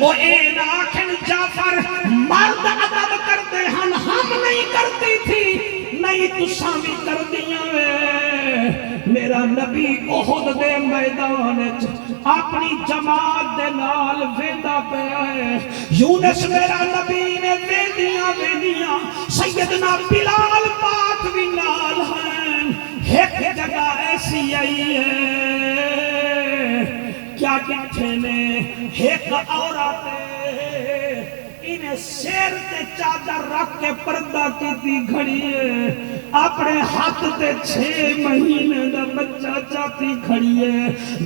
وہ این آکھن جعفر مرد ادب کرتے ہن ہم نہیں کرتی تھی نہیں تساں بھی کر دیاں وے میرا نبی احد دے میدان اپنی جماعت دے نال ویندا پیا ہے یونس میرا نبی نے ویندیاں سیدنا بلال پاک بھی نال ہیں ایک جگہ ایسی آئی ہے کیا کٹھے نے ایک عورت انہیں سیر تے چادر رکھ کے پردہ کی دی گھڑی ہے اپنے ہاتھ تے 6 مہینے دا بچہ چاہتی کھڑی ہے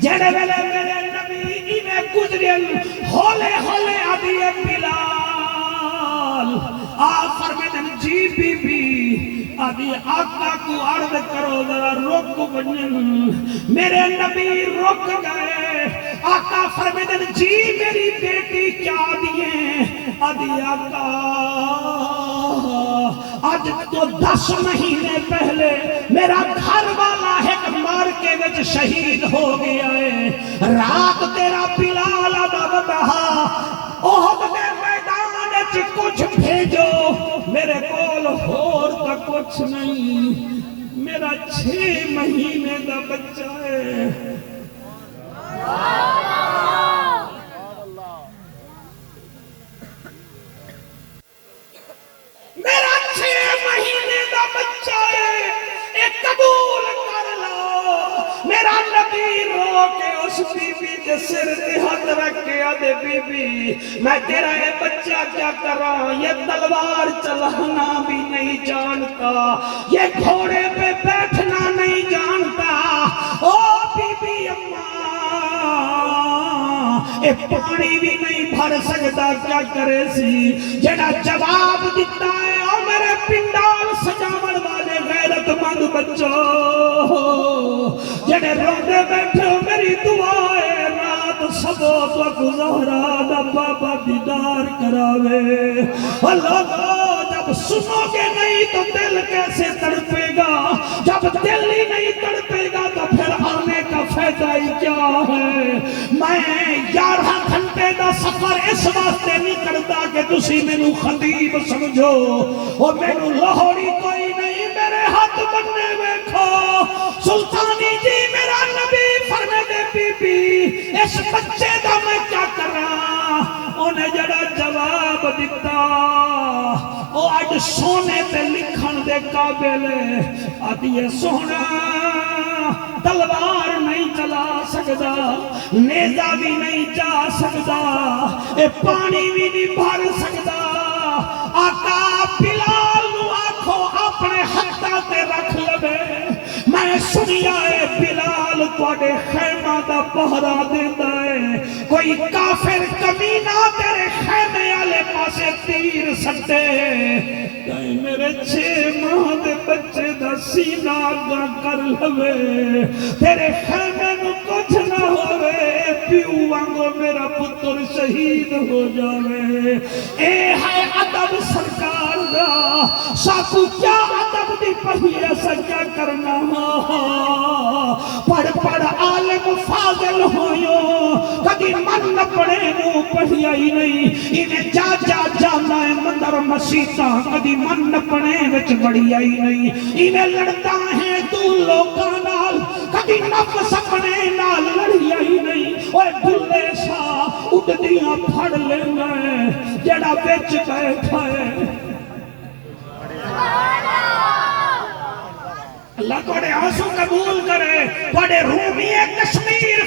جڑے ویلے میرے نبی انہیں گزرین ہولے ہولے آدھیے بلال فرمیدن جی بی بی آدھی آقا کو عرض کرو ذرا رک بنن میرے نبی رک گئے آقا فرمیدن جی میری بیٹی کیا دیئے آدھی آقا آج تو 10 مہینے پہلے میرا گھر والا ایک مارکے وچ شہید ہو گیا ہے رات تیرا بلال ادا بتہا احد دے میدان کچھ بھیجو میرے کول ہور تا کچھ نہیں میرا 6 مہینے دا بچہ ہے میرا 6 مہینے دا بچہ ہے ایک قبول کر لو میرا نبی رو کے اس بی بی کے سر تے ہاتھ رکھ کے آدھے بی بی میں تیرا یہ بچہ کیا کر رہا یہ تلوار چلانا بھی نہیں جانتا یہ گھوڑے پہ بیٹھنا نہیں جانتا او بی بی اماں اے پانی بھی نہیں بھر سکتا کیا کرے سی جڑا جواب دیتا ہے او میرے پنڈال سجاون والے غیرت مند بچوں جڑے روندے بیٹھے ہو میری دعا ہے رات سبوت وقت زہرا دا بابا دیدار کراوے اللہ جب سنو گے نہیں تو دل کیسے تڑپے گا جب دل ہی نہیں تڑپے گا تو پھر آنے کا فائدہ ہی کیا ہے میں 11 گھنٹے دا سفر اس واسطے نہیں کرتا کہ تسی مینوں خطیب سمجھو اور مینوں لاہوری کوئی نہیں میرے ہاتھ بننے ویکھو سلطانی جی میرا نبی فرمے دے بی بی اس بچے دا میں کیا کر رہا انہیں جڑا جواب دیتا او آج سونے پہ لکھن دے قابل آدھی سونا تلوار نہیں چلا سکتا نیزہ بھی نہیں جا سکتا اے پانی بھی نہیں بھر سکتا آقا بلال نو آنکھو اپنے ہتھا تے رکھ لبے میں سنیا ہے بلال توڑے خیمہ دا پہرا دیتا ہے کوئی کافر کمینہ تیرے خیمے والے پاسے تیر سکتے کہیں میرے 6 ماہ دے بچے دا سینہ آگا کر لوے تیرے خیمے نو کچھ نہ ہوئے پیو وانگو میرا پتر شہید ہو جاوے اے ہے ادب سرکار دا ساکو کیا ادب دی پہیے سے کیا کرنا پڑھ پڑھ عالم فاضل ہوئیو کدی من پڑے نو پڑھیا ہی نہیں انہیں جا جا جانا ہے مندر مسیطہ کدی من پڑے وچ بڑھیا ہی نہیں انہیں لڑتا ہے تو لوگاں نال کدی نفس اپنے نال لڑیا ہی نہیں اوے بھلے سا اٹھدیاں پھڑ لینا ہے جڑا وچ بیٹھا ہے اللہ توڑے آنسو قبول کرے توڑے رومی کشمیر